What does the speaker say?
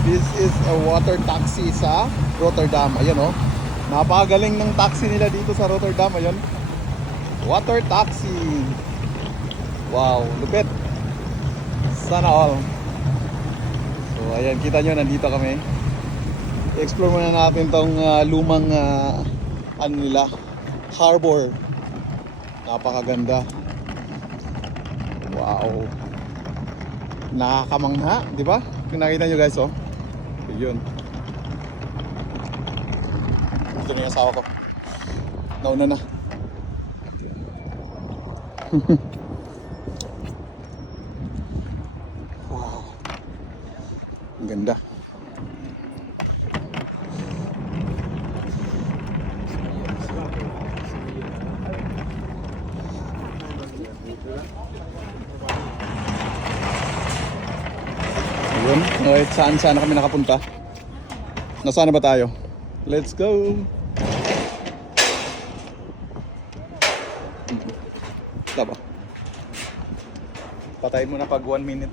This is a water taxi sa Rotterdam. Ayan oh. Napakagaling ng taxi nila dito sa Rotterdam. Ayan. Water taxi. Wow, lupit. Sana all. So ayan, kita nyo, nandito kami. I-explore muna natin tong lumang ano nila, harbor. Napakaganda. Wow. Nakakamangha, di ba? Kung nakita nyo guys, oh. Yun. Ito na yung asawa ko. Nauna na. Wow. Ang ganda. Ayun, saan na kami nakapunta? Nasaan na ba tayo? Let's go! Taba. Patayin mo na pag 1 minute.